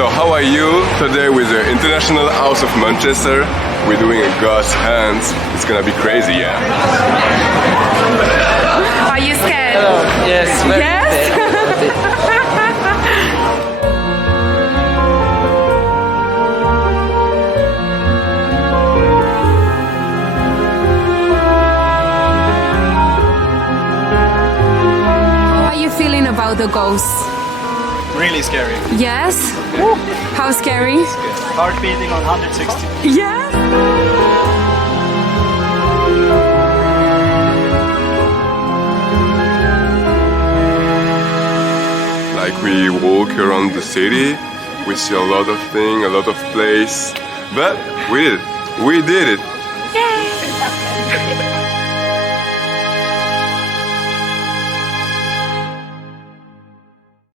So how are you? Today with the International House of Manchester, we're doing a God's Hands. It's gonna be crazy, yeah. Are you scared? Hello. Yes. Very Yes? How are you feeling about the ghosts? Really scary. Yes? How scary? Heart beating on 160. Yes? Like we walk around the city, we see a lot of things, a lot of place, but we did it. We did it. Yay!